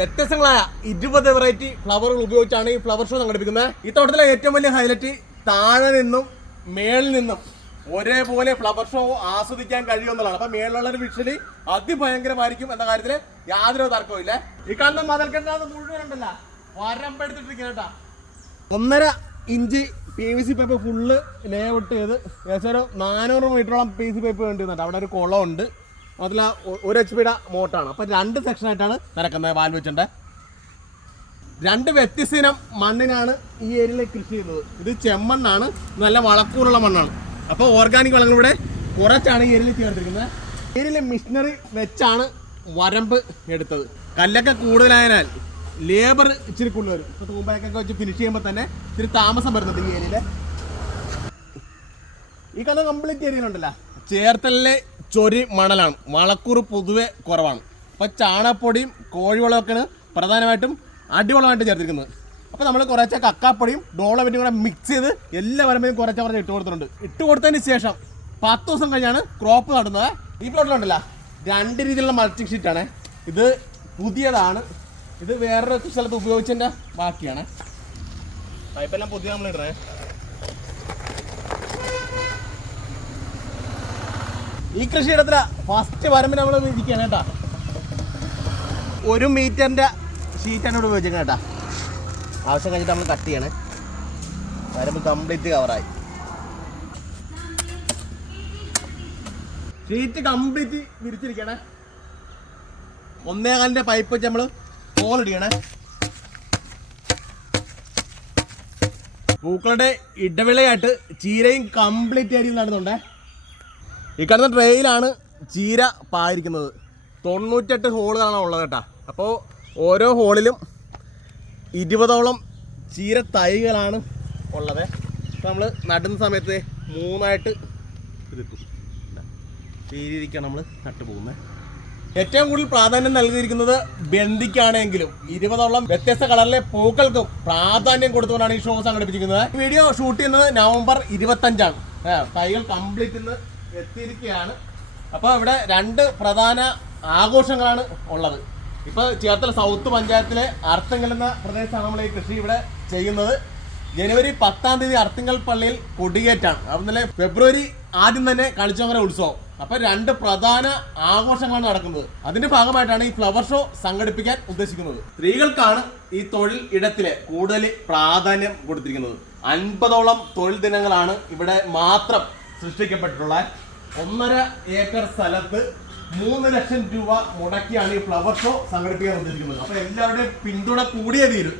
വ്യത്യസ്തങ്ങളായ ഇരുപത് വെറൈറ്റി ഫ്ലവറുകൾ ഉപയോഗിച്ചാണ് ഈ ഫ്ലവർ ഷോ സംഘടിപ്പിക്കുന്നത്. ഈ തോട്ടത്തിലെ ഏറ്റവും വലിയ ഹൈലൈറ്റ് താഴെ നിന്നും മേളിൽ നിന്നും ഒരേപോലെ ഫ്ലവർ ഷോ ആസ്വദിക്കാൻ കഴിയുമെന്നുള്ളതാണ് അപ്പൊ മേളിലുള്ള ഒരു വിഷലി അതിഭയങ്കരമായിരിക്കും എന്ന കാര്യത്തിൽ യാതൊരു തർക്കവും ഇല്ല. ഈ കാണുന്ന മതൽക്കെട്ടാണ് മുഴുവൻ ഉണ്ടല്ല. വരമ്പെടുത്തിട്ടിരിക്കുന്ന ഒന്നര inch P V C pipe full lay out ചെയ്ത് ഏകദേശം ഒരു നാനൂറ് മീറ്ററോളം പി സി പൈപ്പ് വേണ്ടിയിരുന്നുണ്ട്. അവിടെ ഒരു കുളമുണ്ട് അതിൽ ഒരു എച്ച് പിയുടെ മോട്ടാണ്. അപ്പം രണ്ട് സെക്ഷൻ ആയിട്ടാണ് നിരക്കുന്നത് വാൽ വെച്ചിട്ട് രണ്ട് വ്യത്യസ്ത ഇനം മണ്ണിനാണ് ഈ ഏരിയയിൽ കൃഷി ചെയ്യുന്നത്. ഇത് ചെമ്മണ്ണാണ്. നല്ല വളക്കൂറുള്ള മണ്ണാണ്. അപ്പോൾ ഓർഗാനിക് വളങ്ങൾ ഇവിടെ കുറച്ചാണ് ഈ ഏരിയയിൽ ചേർത്തിരിക്കുന്നത്. ഏരിയയിലെ മിഷനറി വെച്ചാണ് വരമ്പ് എടുത്തത്. കല്ലൊക്കെ കൂടുതലായതിനാൽ ലേബർ ഇച്ചിരി കൂടുതൽ വരും. ഇപ്പോൾ തൂമ്പായൊക്കെ വെച്ച് ഫിനിഷ് ചെയ്യുമ്പോൾ തന്നെ ഇച്ചിരി താമസം വരുന്നുണ്ട് ഈ ഏരിയയിൽ ഈ കഥ കംപ്ലീറ്റ് ഏരിയയിലുണ്ടല്ലോ. ചേർത്തലിലെ ചൊരി മണലാണ്. വളക്കൂറ് പൊതുവെ കുറവാണ്. അപ്പോൾ ചാണകപ്പൊടിയും കോഴിവളമൊക്കെയാണ് പ്രധാനമായിട്ടും അടിവളമായിട്ട് ചേർത്തിരിക്കുന്നത്. അപ്പോൾ നമ്മൾ കുറച്ച് കക്കാപ്പൊടിയും ഡോളമെറ്റും കൂടെ മിക്സ് ചെയ്ത് എല്ലാ വരമ്പയും കുറച്ച് കുറച്ച് ഇട്ട് കൊടുത്തിട്ടുണ്ട്. ഇട്ട് കൊടുത്തതിന് ശേഷം പത്ത് ദിവസം കഴിഞ്ഞാണ് ക്രോപ്പ് നടുന്നത്. ഈ പ്ലോട്ടിലുണ്ടല്ല രണ്ട് രീതിയിലുള്ള മൾച്ചിങ് ഷീറ്റാണ് ഇത് പുതിയതാണ്. ഇത് വേറൊരു സ്ഥലത്ത് ഉപയോഗിച്ചതിന്റെ ബാക്കിയാണ്. പൈപ്പെല്ലാം പുതിയ നമ്മൾ ഇടണേ ഈ കൃഷിയിടത്തില ഫസ്റ്റ് വരമ്പിന് നമ്മൾ ഇരിക്കുകയാണ് കേട്ടാ. ഒരു മീറ്ററിന്റെ ഷീറ്റാണ് ഇവിടെ ഉപയോഗിച്ചത് കേട്ടാ. ആവശ്യം കഴിഞ്ഞിട്ട് നമ്മൾ കട്ട് ചെയ്യണേ. വരമ്പ് കംപ്ലീറ്റ് കവറായി ഷീറ്റ് കംപ്ലീറ്റ് വിരിച്ചിരിക്കണേ. ഒന്നേകാലിന്റെ പൈപ്പ് വെച്ച് നമ്മൾ ഇടിയണേ പൂക്കളുടെ ഇടവേളയായിട്ട് ചീരയും കംപ്ലീറ്റ് ആയിരിക്കും നടന്നുണ്ടേ ഈ കാണുന്ന ട്രെയിലാണ് ചീര പായിരിക്കുന്നത്. തൊണ്ണൂറ്റെട്ട് ഹോളുകളാണ് ഉള്ളത് കേട്ടോ. അപ്പോൾ ഓരോ ഹോളിലും ഇരുപതോളം ചീര തൈകളാണ് ഉള്ളത്. നമ്മൾ നടുന്ന സമയത്ത് മൂന്നായിട്ട് ചീരിക്കാണ് നമ്മൾ നട്ടു പോകുന്നത് ഏറ്റവും കൂടുതൽ പ്രാധാന്യം നൽകിയിരിക്കുന്നത് ബന്ദിക്കാണെങ്കിലും ഇരുപതോളം വ്യത്യസ്ത കളറിലെ പൂക്കൾക്കും പ്രാധാന്യം കൊടുത്തുകൊണ്ടാണ് ഈ ഷോ സംഘടിപ്പിച്ചിരിക്കുന്നത്. വീഡിയോ ഷൂട്ട് ചെയ്യുന്നത് നവംബർ ഇരുപത്തഞ്ചാണ്. തൈകൾ കംപ്ലീറ്റ് ഇന്ന് എത്തിയിരിക്കുകയാണ്. അപ്പോൾ ഇവിടെ രണ്ട് പ്രധാന ആഘോഷങ്ങളാണ് ഉള്ളത്. ഇപ്പോൾ ചേർത്തല സൗത്ത് പഞ്ചായത്തിലെ അർത്തങ്കൽ എന്ന പ്രദേശത്താണ് നമ്മൾ ഈ കൃഷി ഇവിടെ ചെയ്യുന്നത്. ജനുവരി പത്താം തീയതി അർത്തിങ്കൽ പള്ളിയിൽ കൊടിയേറ്റാണ്. അതുപോലെ ഫെബ്രുവരി ആദ്യം തന്നെ കളിച്ചോമര ഉത്സവം. അപ്പൊ രണ്ട് പ്രധാന ആഘോഷങ്ങളാണ് നടക്കുന്നത്. അതിന്റെ ഭാഗമായിട്ടാണ് ഈ ഫ്ലവർ ഷോ സംഘടിപ്പിക്കാൻ ഉദ്ദേശിക്കുന്നത്. സ്ത്രീകൾക്കാണ് ഈ തൊഴിൽ ഇടത്തിലെ കൂടുതൽ പ്രാധാന്യം കൊടുത്തിരിക്കുന്നത്. അൻപതോളം തൊഴിൽ ദിനങ്ങളാണ് ഇവിടെ മാത്രം സൃഷ്ടിക്കപ്പെട്ടിട്ടുള്ള ഒന്നര ഏക്കർ സ്ഥലത്ത് മൂന്ന് ലക്ഷം രൂപ മുടക്കിയാണ് ഈ ഫ്ലവർ ഷോ സംഘടിപ്പിക്കാൻ ഉദ്ദേശിക്കുന്നത് അപ്പൊ എല്ലാവരുടെയും പിന്തുണ കൂടിയേ തീരും.